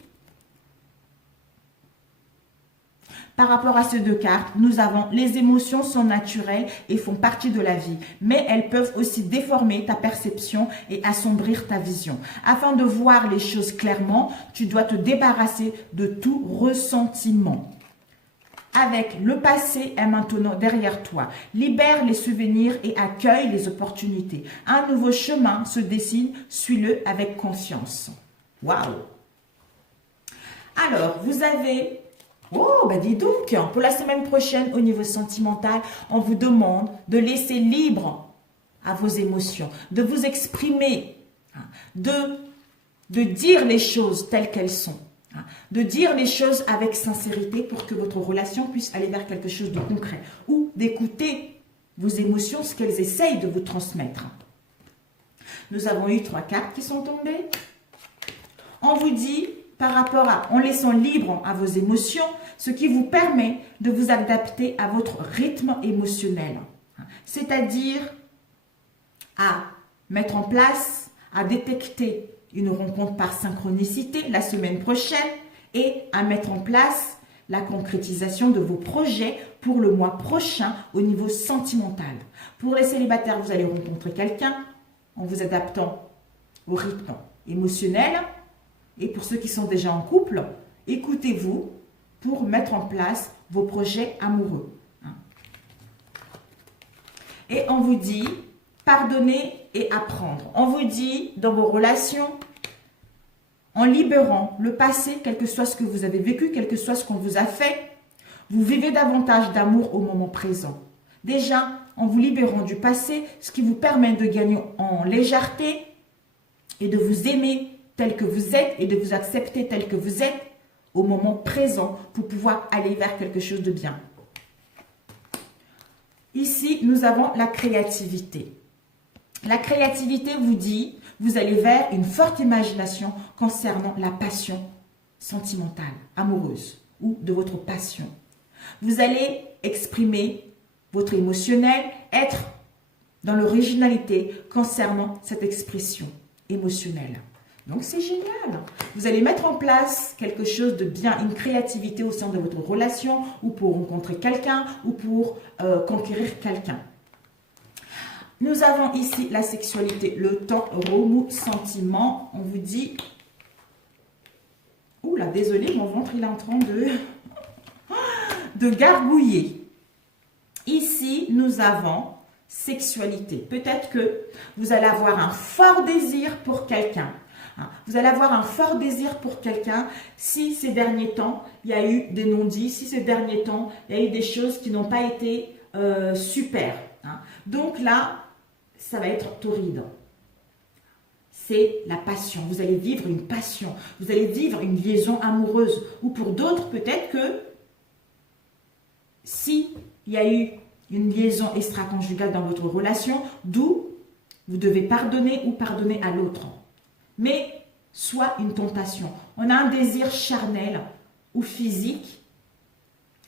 par rapport à ces 2 cartes, nous avons les émotions sont naturelles et font partie de la vie, mais elles peuvent aussi déformer ta perception et assombrir ta vision. Afin de voir les choses clairement, tu dois te débarrasser de tout ressentiment. Avec le passé est maintenant derrière toi. Libère les souvenirs et accueille les opportunités. Un nouveau chemin se dessine, suis-le avec confiance. Waouh! Alors, vous avez... Oh, bah dis donc, pour la semaine prochaine, au niveau sentimental, on vous demande de laisser libre à vos émotions, de vous exprimer, de dire les choses telles qu'elles sont, de dire les choses avec sincérité pour que votre relation puisse aller vers quelque chose de concret ou d'écouter vos émotions, ce qu'elles essayent de vous transmettre. Nous avons eu 3 cartes qui sont tombées. On vous dit... par rapport en laissant libre à vos émotions, ce qui vous permet de vous adapter à votre rythme émotionnel. C'est-à-dire à mettre en place, à détecter une rencontre par synchronicité la semaine prochaine et à mettre en place la concrétisation de vos projets pour le mois prochain au niveau sentimental. Pour les célibataires, vous allez rencontrer quelqu'un en vous adaptant au rythme émotionnel. Et pour ceux qui sont déjà en couple, écoutez-vous pour mettre en place vos projets amoureux. Et on vous dit, pardonner et apprendre. On vous dit, dans vos relations, en libérant le passé, quel que soit ce que vous avez vécu, quel que soit ce qu'on vous a fait, vous vivez davantage d'amour au moment présent. Déjà, en vous libérant du passé, ce qui vous permet de gagner en légèreté et de vous aimer tel que vous êtes et de vous accepter tel que vous êtes au moment présent pour pouvoir aller vers quelque chose de bien. Ici, nous avons la créativité. La créativité vous dit, vous allez vers une forte imagination concernant la passion sentimentale, amoureuse ou de votre passion. Vous allez exprimer votre émotionnel, être dans l'originalité concernant cette expression émotionnelle. Donc c'est génial. Vous allez mettre en place quelque chose de bien, une créativité au sein de votre relation ou pour rencontrer quelqu'un ou pour conquérir quelqu'un. Nous avons ici la sexualité, le temps, remous, sentiment. On vous dit... Oula, désolé, mon ventre il est en train de gargouiller. Ici, nous avons sexualité. Peut-être que vous allez avoir un fort désir pour quelqu'un. Vous allez avoir un fort désir pour quelqu'un si ces derniers temps, il y a eu des non-dits, si ces derniers temps, il y a eu des choses qui n'ont pas été super. Donc là, ça va être torride. C'est la passion. Vous allez vivre une passion. Vous allez vivre une liaison amoureuse. Ou pour d'autres, peut-être que si il y a eu une liaison extra-conjugale dans votre relation, d'où vous devez pardonner ou pardonner à l'autre. Mais soit une tentation. On a un désir charnel ou physique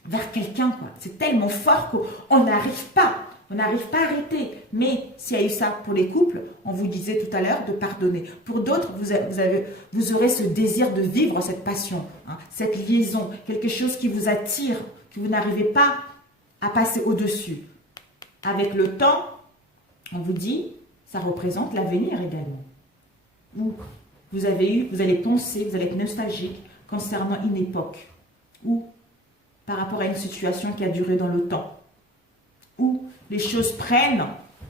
vers quelqu'un. C'est tellement fort qu'on n'arrive pas. On n'arrive pas à arrêter. Mais s'il y a eu ça pour les couples, on vous disait tout à l'heure de pardonner. Pour d'autres, vous aurez ce désir de vivre cette passion, cette liaison, quelque chose qui vous attire, que vous n'arrivez pas à passer au-dessus. Avec le temps, on vous dit, ça représente l'avenir également. Ou vous allez penser, vous allez être nostalgique concernant une époque ou par rapport à une situation qui a duré dans le temps, où les choses prennent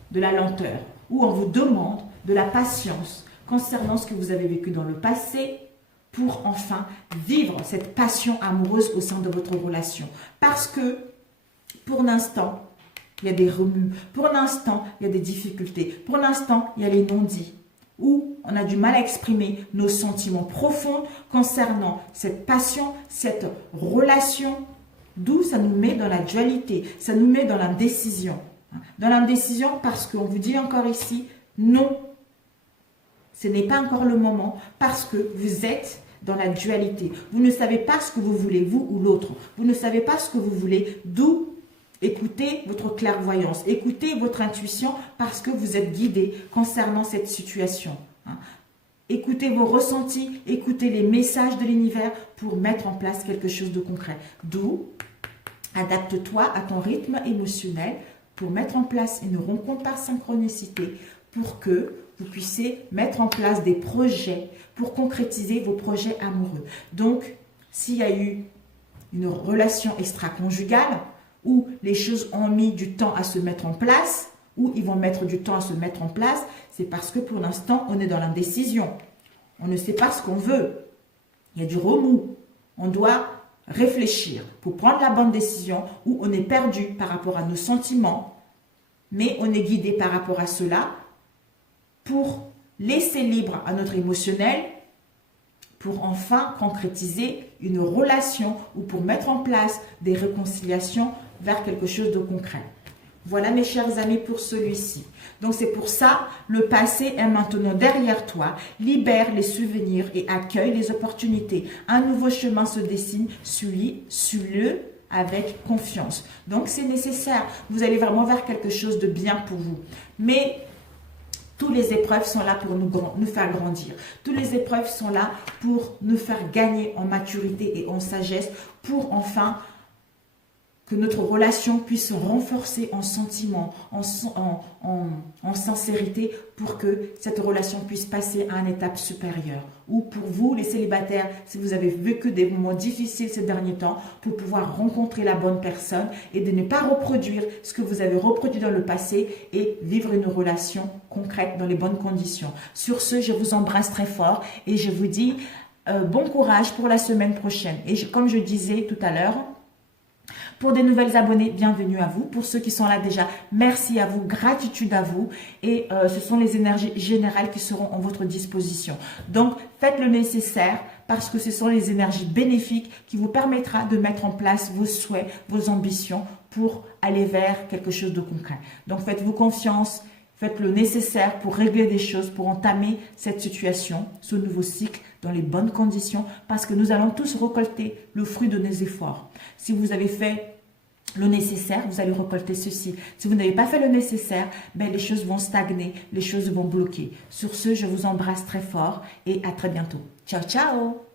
de la lenteur, où on vous demande de la patience concernant ce que vous avez vécu dans le passé pour enfin vivre cette passion amoureuse au sein de votre relation. Parce que pour l'instant, il y a des remous, pour l'instant, il y a des difficultés, pour l'instant, il y a les non-dits, où on a du mal à exprimer nos sentiments profonds concernant cette passion, cette relation, d'où ça nous met dans la dualité, ça nous met dans l'indécision. Dans l'indécision parce qu'on vous dit encore ici, non, ce n'est pas encore le moment parce que vous êtes dans la dualité. Vous ne savez pas ce que vous voulez, vous ou l'autre. Vous ne savez pas ce que vous voulez, d'où écoutez votre clairvoyance, écoutez votre intuition parce que vous êtes guidé concernant cette situation. Écoutez vos ressentis, écoutez les messages de l'univers pour mettre en place quelque chose de concret. D'où, adapte-toi à ton rythme émotionnel pour mettre en place une rencontre par synchronicité pour que vous puissiez mettre en place des projets pour concrétiser vos projets amoureux. Donc, s'il y a eu une relation extra-conjugale où les choses ont mis du temps à se mettre en place, ou ils vont mettre du temps à se mettre en place, c'est parce que pour l'instant, on est dans l'indécision. On ne sait pas ce qu'on veut. Il y a du remous. On doit réfléchir pour prendre la bonne décision ou on est perdu par rapport à nos sentiments, mais on est guidé par rapport à cela pour laisser libre à notre émotionnel pour enfin concrétiser une relation ou pour mettre en place des réconciliations vers quelque chose de concret. Voilà mes chers amis pour celui-ci. Donc c'est pour ça, le passé est maintenant derrière toi. Libère les souvenirs et accueille les opportunités. Un nouveau chemin se dessine, suis-le avec confiance. Donc c'est nécessaire. Vous allez vraiment vers quelque chose de bien pour vous. Mais Toutes les épreuves sont là pour nous faire grandir. Toutes les épreuves sont là pour nous faire gagner en maturité et en sagesse, pour enfin que notre relation puisse se renforcer en sentiment, en sincérité, pour que cette relation puisse passer à une étape supérieure. Ou pour vous, les célibataires, si vous avez vécu des moments difficiles ces derniers temps, pour pouvoir rencontrer la bonne personne et de ne pas reproduire ce que vous avez reproduit dans le passé et vivre une relation concrète dans les bonnes conditions. Sur ce, je vous embrasse très fort et je vous dis bon courage pour la semaine prochaine. Et comme je disais tout à l'heure, pour des nouvelles abonnés, bienvenue à vous. Pour ceux qui sont là déjà, merci à vous, gratitude à vous. Et ce sont les énergies générales qui seront en votre disposition. Donc, faites le nécessaire parce que ce sont les énergies bénéfiques qui vous permettra de mettre en place vos souhaits, vos ambitions pour aller vers quelque chose de concret. Donc, faites-vous confiance. Faites le nécessaire pour régler des choses, pour entamer cette situation, ce nouveau cycle dans les bonnes conditions, parce que nous allons tous récolter le fruit de nos efforts. Si vous avez fait le nécessaire, vous allez récolter ceci. Si vous n'avez pas fait le nécessaire, ben les choses vont stagner, les choses vont bloquer. Sur ce, je vous embrasse très fort et à très bientôt. Ciao, ciao!